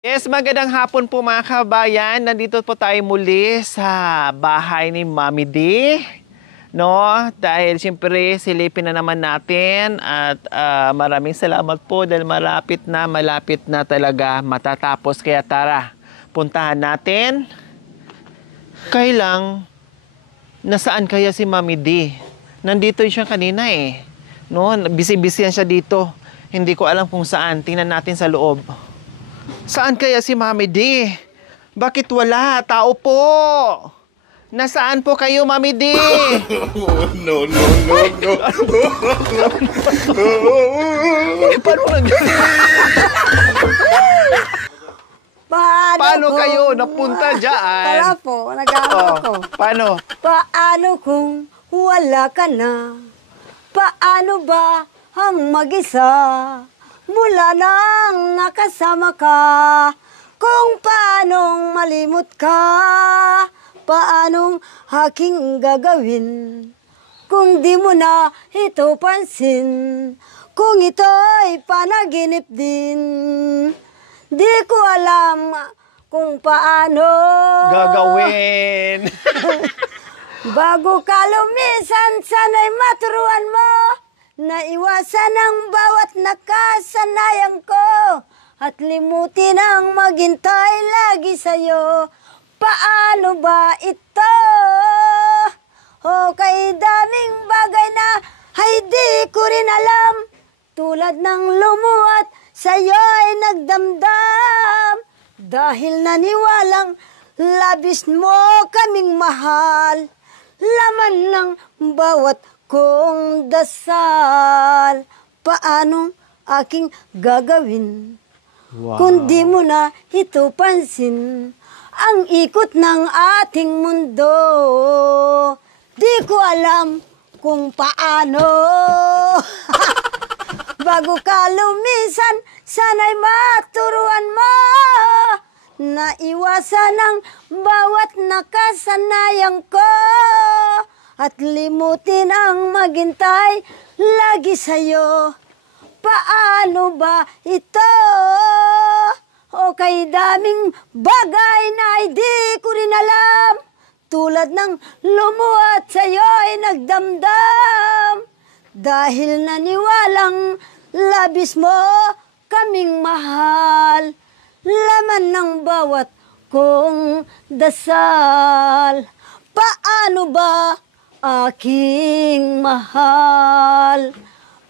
Yes, magandang hapon po mga kabayan. Nandito po tayo muli sa bahay ni Mami D. No? Dahil siyempre silipin na naman natin at maraming salamat po dahil malapit na talaga matatapos. Kaya tara, puntahan natin. Kailang, nasaan kaya si Mami D? Nandito siya kanina eh. No? Busy-busy siya dito. Hindi ko alam kung saan. Tingnan natin sa loob. Saan kaya si Mami D? Bakit wala? Tao po! Nasaan po kayo, Mami D? No. Paano nangyari? Paano kayo napunta dyan? Wala po, nag-aaral ko. Paano? Paano kung wala ka na? Paano ba ang mag-isa? Mula nang nakasama ka, kung paanong malimot ka, paanong aking gagawin? Kung di mo na ito pansin, kung ito'y panaginip din, di ko alam kung paano Gagawin. bago ka lumisan, sana'y maturuan mo naiwasan ang bawat nakasanayan ko at limutin ang maghintay lagi sa'yo. Paano ba ito? O kay daming bagay na ay di ko rin alam. Tulad ng lumuhat sa'yo'y nagdamdam. Dahil naniwalang labis mo kaming mahal. Laman ng bawat kung dasal, paanong aking gagawin? Wow. Kung di mo na ito pansin, ang ikot ng ating mundo, di ko alam kung paano. Bago ka lumisan, sana'y maturuan mo, naiwasan ang bawat nakasanayan ko. At limutin ang maghintay lagi sa'yo. Paano ba ito? O kay daming bagay na di ko rin alam. Tulad ng lumuhat sa'yo'y nagdamdam. Dahil naniwalang labis mo kaming mahal. Laman ng bawat kong dasal. Paano ba aking mahal?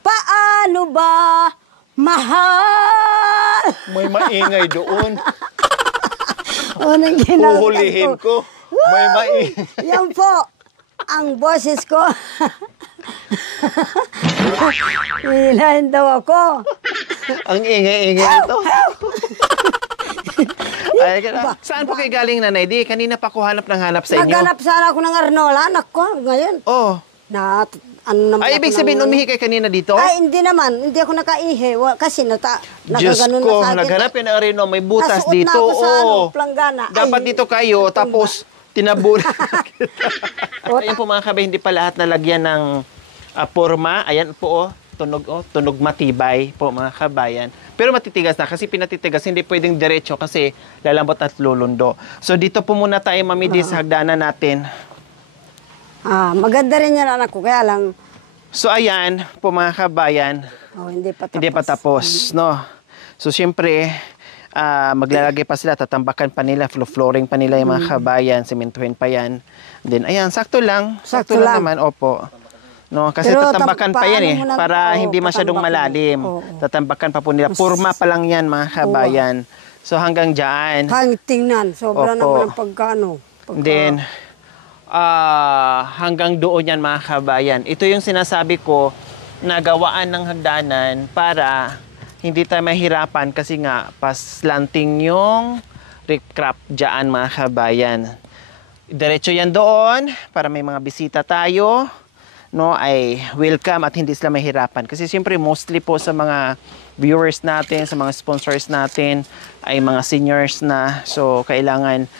Paano ba mahal? May maingay doon. O, nang ginagawa Huhulihin ko. May maingay. Yan po, ang boses ko. Hilahin daw ako. Ang ingay-ingay nito. Ay, saan po kayo galing, Nanay D? Kanina pa ako hanap sa inyo. Naghanap sana ako ng Arnola, anak ko, ngayon. Oh. Ano naman Ay, ibig ako sabihin, ng- umihi kayo kanina dito? Ay, hindi naman. Hindi ako nakaihi. Kasi Diyos nakaganon ko, na sa akin. naghanap yun na rin, no? May butas Nasuot dito. na ako sa Oo. planggana. Dapat Ay, dito kayo, tapos tinabon. O, Ayan po mga kabay, hindi pa lahat nalagyan ng porma. Ayan po, tunog matibay po mga kabayan. Pero matitigas na kasi pinatitigas, hindi pwedeng diretso kasi lalambot at lulundo. So dito po muna tayo, Mami D, sa hagdanan natin. maganda rin yan anak ko. Kaya lang, So ayan po mga kabayan, hindi pa tapos. hindi pa tapos, no? So siyempre, maglalagay pa sila, tatambakan pa nila, flooring pa nila yung mga kabayan, sementuhin pa yan. Then ayan, sakto lang. Sakto lang lang. naman, opo. No, kasi Pero tatambakan pa yan eh, paano mo na- para hindi masyadong tatambakan. malalim. Oo. Tatambakan pa po nila. Purma pa lang yan mga kabayan. So hanggang dyan. Pangit tingnan. Opo. Sobra naman ang pagkano. Then, hanggang doon yan mga kabayan. Ito yung sinasabi ko na gawaan ng hagdanan para hindi tayo mahirapan kasi nga paslanting yung riprap dyan mga kabayan. Diretso yan doon para may mga bisita tayo, no, ay welcome at hindi sila mahirapan. Kasi siyempre mostly po sa mga viewers natin, sa mga sponsors natin ay mga seniors na. So kailangan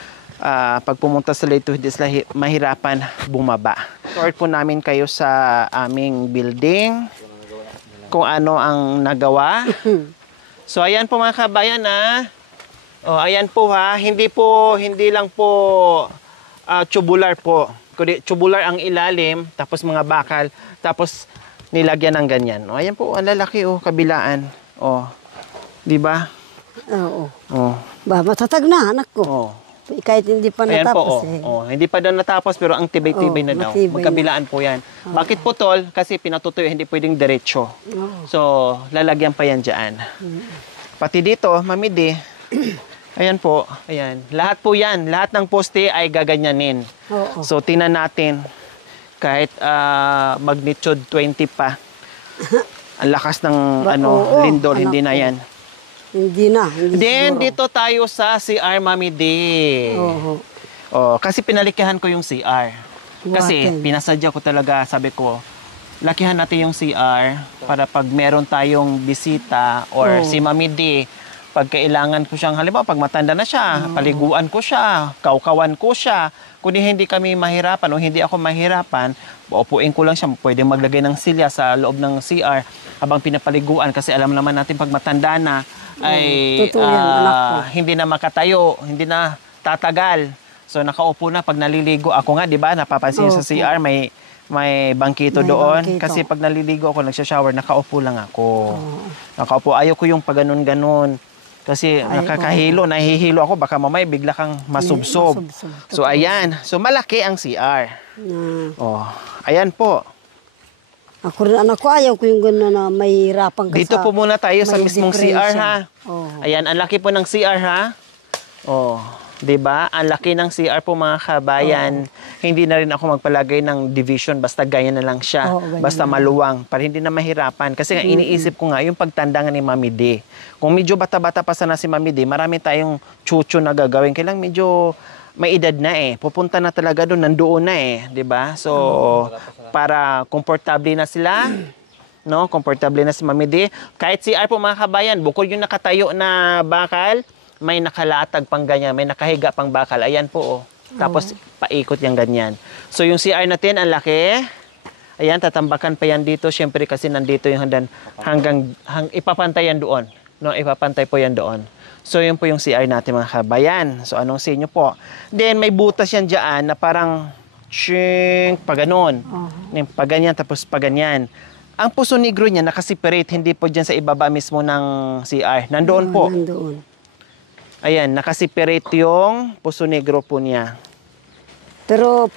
pag pumunta sila dito, hindi sila mahirapan bumaba. Tour po namin kayo sa aming building, kung ano ang nagawa. So ayan po mga kabayan, Oh, ayan po ha, hindi lang po tubular po. Kundi tubular ang ilalim, tapos mga bakal, tapos nilagyan ng ganyan. Oh, ayan po, ang lalaki oh, kabilaan. Oh. 'Di ba? Oo. Oh. Ba, matatag na, anak ko. Oh. Kahit hindi pa Ayan natapos po, eh. oh. Hindi pa daw natapos pero ang tibay-tibay Oh, na daw. matibay Magkabilaan po yan. Bakit putol? Kasi pinatutuyo, hindi pwedeng diretso. So, lalagyan pa yan dyan. Pati dito, mamidi. Ayan po, ayan. Lahat po yan, lahat ng poste ay gaganyanin. Oo. So, tingnan natin. Kahit magnitude 20 pa. Ang lakas ng Oo, lindol, anak hindi na ko. yan. Hindi na, hindi Then, siguro. dito tayo sa CR Mami D. Oo. Oh, kasi pinalikihan ko yung CR. Kasi Bakit? pinasadya ko talaga, sabi ko, lakihan natin yung CR para pag meron tayong bisita or si Mami D, pag kailangan ko siyang, halimbawa, pag matanda na siya, paliguan ko siya, kaukawan ko siya. Kundi hindi kami mahirapan o hindi ako mahirapan, upuin ko lang siya, pwede maglagay ng silya sa loob ng CR habang pinapaliguan kasi alam naman natin pag matanda na, ay totoo yan, anak ko. hindi na makatayo, hindi na tatagal. So nakaupo na pag naliligo ako nga, 'di ba? Napapansin sa CR may bangkito May doon bangkito. kasi pag naliligo ako, nagsha-shower, nakaupo lang ako. Nakaupo, ayaw ko yung pag-ganun-ganon. Kasi nakakahilo, nahihilo ako, baka mamaya bigla kang masubsob. masubsob. So ayan, so malaki ang CR. Oh, ayan po. Ako rin, anak ko, ayaw ko yung gano'n na mahihirapan ka Dito sa po muna tayo sa may mismong CR ha. Oo. Ayan, ang laki po ng CR ha. Oh, 'di ba? Ang laki ng CR po mga kabayan. Hindi na rin ako magpalagay ng division basta ganyan na lang siya. Oo, ganyan Basta na. maluwang para hindi na mahirapan kasi nga iniisip ko nga yung pagtanda nga ni Mami D. Kung medyo bata-bata pa sana si Mami D, marami tayong chucho na gagawin. Kailang medyo may edad na eh. Pupunta na talaga doon, nandoon na eh, 'di ba? So para komportable na sila, no? Komportable na si Mami D. Kahit CR po mga kabayan, bukod yung nakatayo na bakal, may nakalatag pang ganyan, may nakahiga pang bakal. Ayan po, oh. Tapos paikot yung ganyan. So yung CR natin, ang laki. Ayan, tatambakan pa yan dito. Siyempre kasi nandito yung hanggang ipapantay yan doon. No, ipapantay po yan doon. So yun po yung CR natin mga kabayan. So anong sa inyo po? Then may butas yan dyan na parang pa ganon. Pa ganyan, tapos pa ganyan. Ang Puso Negro niya nakaseparate, hindi po dyan sa ibaba mismo ng CR. Nandoon po. Nandoon. Ayan, nakaseparate yung Puso Negro po niya. Pero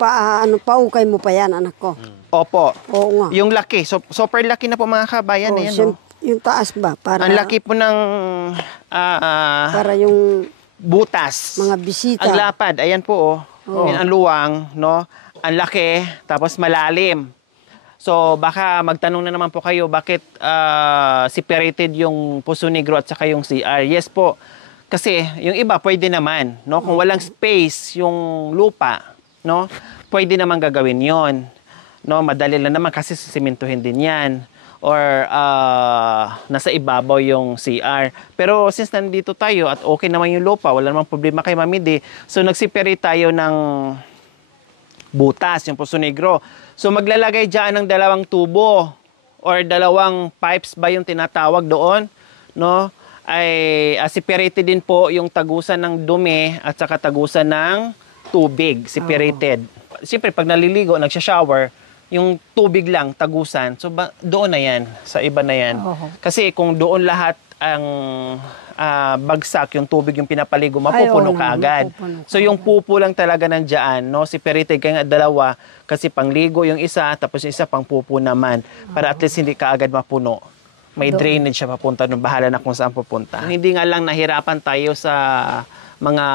paukay mo pa yan, anak ko. Opo. Oo nga. Yung laki, super laki na po mga kabayan. Ayan, no? Yung taas ba? Para, Ang laki po ng para yung butas. mga bisita. Ang lapad, ayan po, oh. Yan, ang luwang, no? Ang laki, tapos malalim. So, baka magtanong na naman po kayo, bakit separated yung Puso Negro at saka yung CR? Yes po, kasi yung iba pwede naman, no? Kung walang space yung lupa, no? Pwede naman gagawin yon, no? Madali lang naman kasi sisementohin din yan. Or nasa ibabaw yung CR. Pero since nandito tayo at okay naman yung lupa, wala namang problema kay Mami D, so nagseparate tayo ng butas, yung Puso Negro. So maglalagay dyan ng dalawang tubo or dalawang pipes ba yung tinatawag doon, no? Ay separated din po yung tagusan ng dumi at saka tagusan ng tubig, separated. Siyempre pag naliligo, nagsha-shower, yung tubig lang, tagusan. So, doon na yan. Sa iba na yan. Kasi kung doon lahat ang bagsak, yung tubig yung pinapaligo, mapupuno ka agad. So, yung pupo lang talaga nandiyan, no? Separated kaya nga dalawa, kasi pangligo yung isa, tapos yung isa pang pupo naman. Para at least hindi ka agad mapuno. May drainage siya papunta doon. Bahala na kung saan pupunta. Hindi nga lang nahirapan tayo sa mga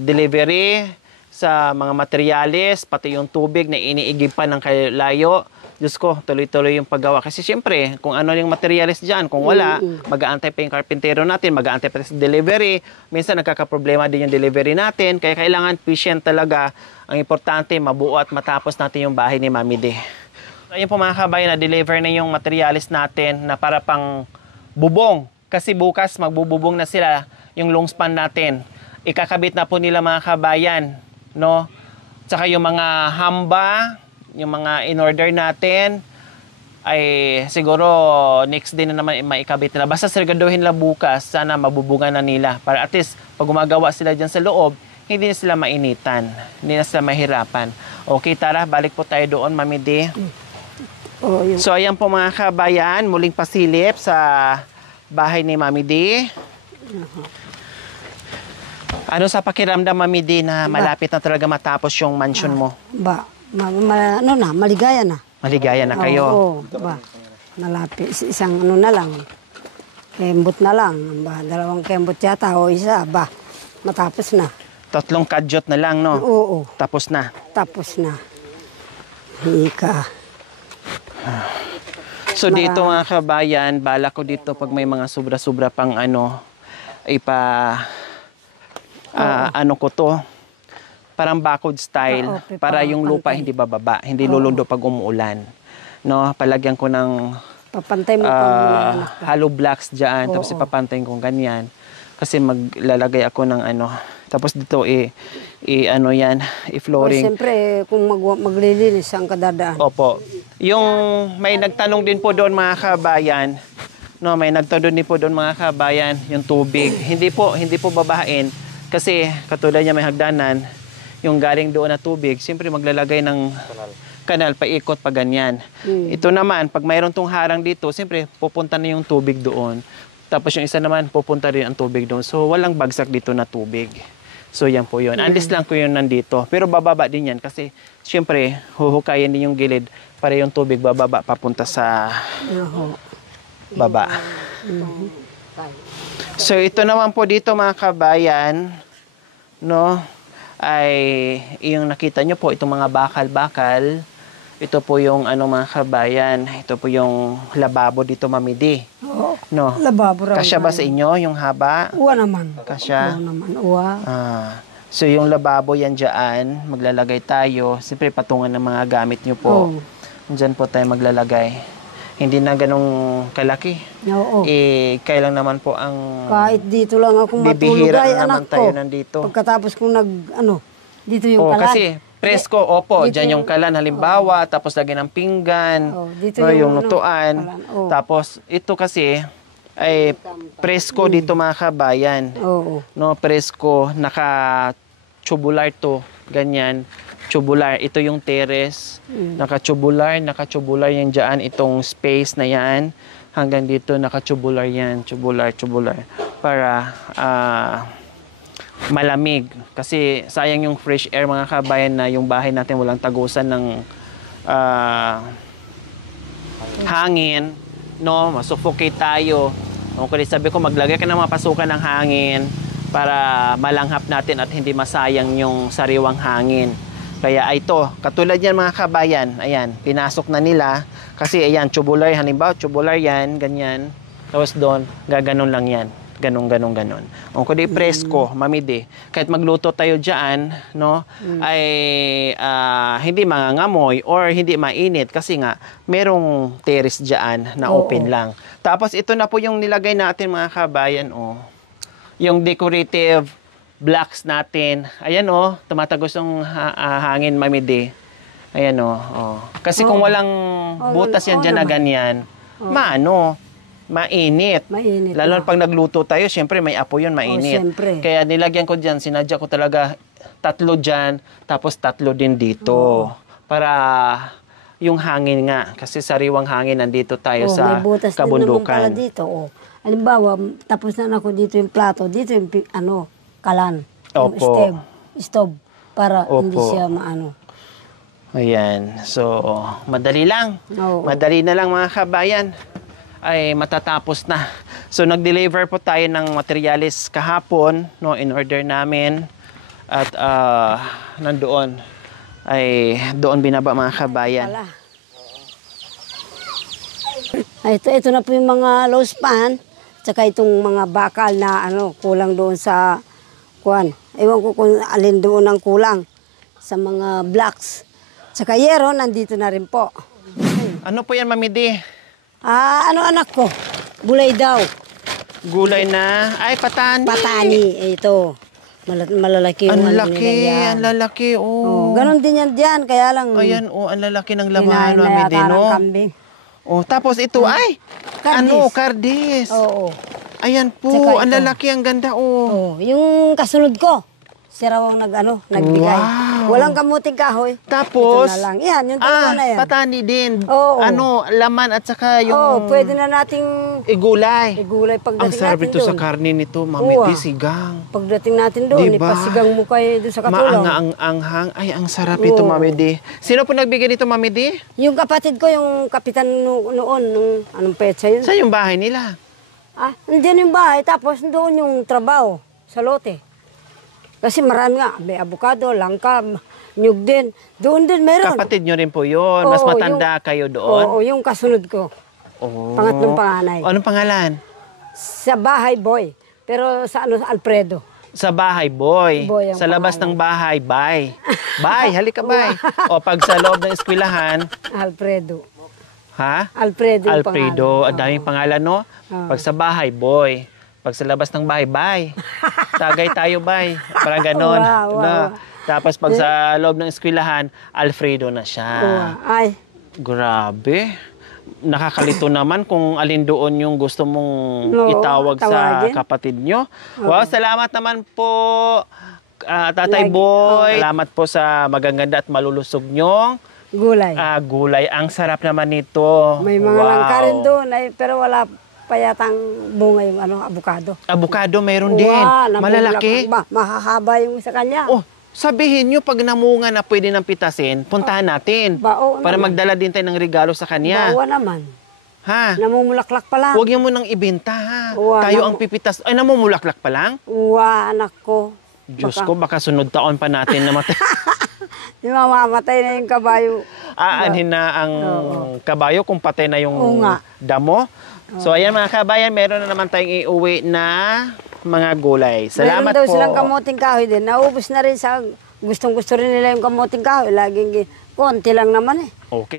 delivery, sa mga materyales, pati yung tubig na iniigib pa ng layo. Diyos ko, tuloy-tuloy yung paggawa. Kasi siyempre, kung ano yung materyales dyan, kung wala, mag-aantay pa yung karpintero natin, mag-aantay pa sa delivery. Minsan nagkakaproblema din yung delivery natin. Kaya kailangan patient talaga. Ang importante, mabuo at matapos natin yung bahay ni Mami D. Ayun po mga kabayan, na-deliver na yung materials natin na para pang bubong. Kasi bukas, magbububong na sila yung long span natin. Ikakabit na po nila mga kabayan, no? Tsaka yung mga hamba, yung mga in-order natin, ay siguro next day na naman maikabit nila. Basta siguraduhin nila bukas, sana mabubungan na nila. Para at least Pag gumagawa sila dyan sa loob, hindi na sila mainitan. Hindi na sila mahirapan. Okay, tara, balik po tayo doon, Mami D. Oh, yung So, ayan po mga kabayan, muling pasilip sa bahay ni Mami D. Ano sa pakiramdam, Mami D, na malapit na talaga matapos yung mansion mo? maligaya na. Maligaya na kayo. Oo, ba. Malapit, isang ano na lang. Kembot na lang. Ba, 2 kembot yata o isa, ba. Matapos na. 3 kadyot na lang, no? Oo, Tapos na. tapos na. Hika. So dito mga kabayan, bala ko dito pag may mga sobra-sobra pang ano, ano ko to, parang bakod style, Oo, para yung lupa pantay. hindi bababa, hindi lulundo pag umuulan. No, palagyan ko ng Papantay mo pa muna, anak. hollow blocks dyan, tapos Oo. ipapantayin ko ganyan. Kasi maglalagay ako ng ano, tapos dito ano yan, O, i-flooring. siyempre, kung maglilinis, ang kadadaan. Opo. Yung may nagtanong din po doon mga kabayan, no, may nagtanong din po doon mga kabayan, yung tubig. Hindi po babahain kasi katulad niya may hagdanan, yung galing doon na tubig, siyempre maglalagay ng kanal paikot pa ganyan. Ito naman, pag mayroon tong harang dito, siyempre pupunta na yung tubig doon. Tapos yung isa naman, pupunta rin ang tubig doon. So walang bagsak dito na tubig. So yan po yun. Unless lang ko yun nandito. Pero bababa din yan kasi siyempre huhukayin din yung gilid para yung tubig bababa papunta sa Oo. baba. So ito naman po dito mga kabayan, no, ay yung nakita nyo po itong mga bakal-bakal. Ito po yung ano mga kabayan, ito po yung lababo dito, Mami D. Oo. No. Lababo raw. Kasya ba sa inyo yung haba? Uwa naman. Kasya? Uwa naman, uwa. So yung lababo yan dyan, maglalagay tayo. Siyempre patungan ng mga gamit nyo po. Oo. Dyan po tayo maglalagay. Hindi na ganong kalaki. Oo. Kailan naman po ang Kahit dito lang ako matulog bibihira ay na naman anak tayo ko. nandito. Pagkatapos kong dito yung kalan. Kasi presko, opo, Dito dyan yung yung- kalan halimbawa, tapos lagyan ng pinggan, Dito no, yung ano, lutuan. kalan. Oo. Tapos ito kasi ay presko dito mga kabayan. Oo. No, presko, naka-tubular to, ganyan. Tubular, ito yung terrace. Naka-tubular yan dyan, itong space na yan. Hanggang dito, naka-tubular yan. Tubular. Para malamig. Kasi sayang yung fresh air mga kabayan na yung bahay natin walang tagusan ng hangin. No, masuffocate tayo. Okay, sabi ko maglagay ka ng mga pasukan ng hangin para malanghap natin at hindi masayang yung sariwang hangin. Kaya ito, katulad yan mga kabayan, ayan, pinasok na nila. Kasi ayan, tubular, halimbawa, tubular yan, ganyan. Tapos doon, gaganon lang yan. Ganon. Kung kundi presko, mamidi. Kahit magluto tayo dyan, no, ay hindi mangangamoy or hindi mainit kasi nga merong terrace dyan na open lang. Tapos ito na po yung nilagay natin mga kabayan, oh. Yung decorative blocks natin. Ayan, oh, tumatagos yung hangin, mamidi. Ayan, oh. Kasi kung walang butas yan dyan na ganyan, mainit. Mainit. Lalo pag nagluto tayo, syempre may apoy yun, mainit. Siyempre. Kaya nilagyan ko dyan, sinadya ko talaga 3 dyan, tapos 3 din dito. Para yung hangin nga, kasi sariwang hangin nandito tayo sa may butas din naman pala kabundukan. dito. Halimbawa, tapos na ako dito yung plato, dito yung kalan. Yung Opo. stove. Para hindi Opo. siya maano. Ayan. So, madali lang. Oo. Madali na lang mga kabayan. Ay matatapos na. So, nag-deliver po tayo ng materialis kahapon, no, in order namin. At nandoon ay doon binaba mga kabayan. Wala. Ito na po yung mga low span. Tsaka itong mga bakal na kulang doon sa kuan. Ewan ko kung alin doon ang kulang sa mga blocks. Tsaka yero, nandito na rin po. Ano po yan, Mami D? Anak ko? Gulay daw. Gulay na, ay patan. Patani. Ito. Malalaki yung Ang ano laki, nila yan. ang lalaki, oh. Ganon din yan dyan. Kaya lang, Ayan, oh, ang lalaki ng kinain laman, na Mami D, yata ng no? kambing. Oh, tapos ito, ay, Kardis. kardis. Oo. Ayan po, Tsaka ang ito. lalaki, ang ganda oh. Oh, yung kasunod ko, si raw ang nagbigay. Wow. Walang kamuting kahoy. Tapos, Ito na lang. Yan, yung dalawa na yan. patani din. Oo. Ano, laman at saka yung Oh, pwede na nating igulay. igulay Ang pagdating sarap natin ito doon. sa karne nito, Mami Oo, Di, ah. sigang. Pagdating natin doon, Diba? ipasigang mo kayo doon sa katulong. Maanga ang anghang. Ay, ang sarap ito, Oo. Mami Di. Sino po nagbigay nito, Mami Di? Yung kapatid ko, yung kapitan noon, nung anong petsa yun? Saan yung bahay nila? Nandiyan yung bahay, tapos doon yung trabaho sa lote. Kasi marami nga, may avocado, langka, nyug din. Doon din meron. Kapatid nyo rin po yun. Mas Oo, matanda kayo doon. Oo, yung kasunod ko. Oo. Pangatlong panganay. Anong pangalan? Sa bahay, boy. Pero sa Alfredo. Sa bahay, boy. Boy ang Sa labas pangalan. ng bahay, bye. Bye, halika bye. O pag sa loob ng eskwelahan, Alfredo. ha? Alfredo yung Alfredo. pangalan. Ang daming pangalan, no? Oo. Pag sa bahay, boy. Pag sa labas ng bahay, bye. Tagay tayo, bye. Parang ganon. Wow, wow, No? wow. Tapos pag sa loob ng eskwelahan, Alfredo na siya. Ay, Grabe. Nakakalito naman kung alin doon yung gusto mong Oo, itawag sa tawagin. kapatid nyo. Wow, salamat naman po, Tatay Lagi- Boy. Salamat po sa magaganda at malulusog nyong gulay. gulay. Ang sarap naman nito. May mga Wow. langka rin doon, pero wala pa yatang bunga yung avocado. Avocado mayroon din. Wow, Malalaki. Mahahaba yung sa kanya. Oh, sabihin nyo pag namunga na pwede nang pitasin, puntahan natin. Bao Para naman. magdala din tayo ng regalo sa kanya. Bawa naman. Ha? Namumulaklak pa lang. Huwag niyo munang ibenta ha. Uwa, Tayo ang pipitas. Ay, namumulaklak pa lang? Uwa, anak ko. Diyos ko, baka sunod taon pa natin namatay. Di mamamatay na yung kabayo. Aanhin na ang kabayo kung patay na yung Oo nga. damo. So, ayan mga kabayan, meron na naman tayong iuwi na mga gulay. Salamat Meron daw po. silang kamuting kahoy din. Naubos na rin sa gustong-gusto rin nila yung kamuting kahoy. Laging konti lang naman eh. Okay.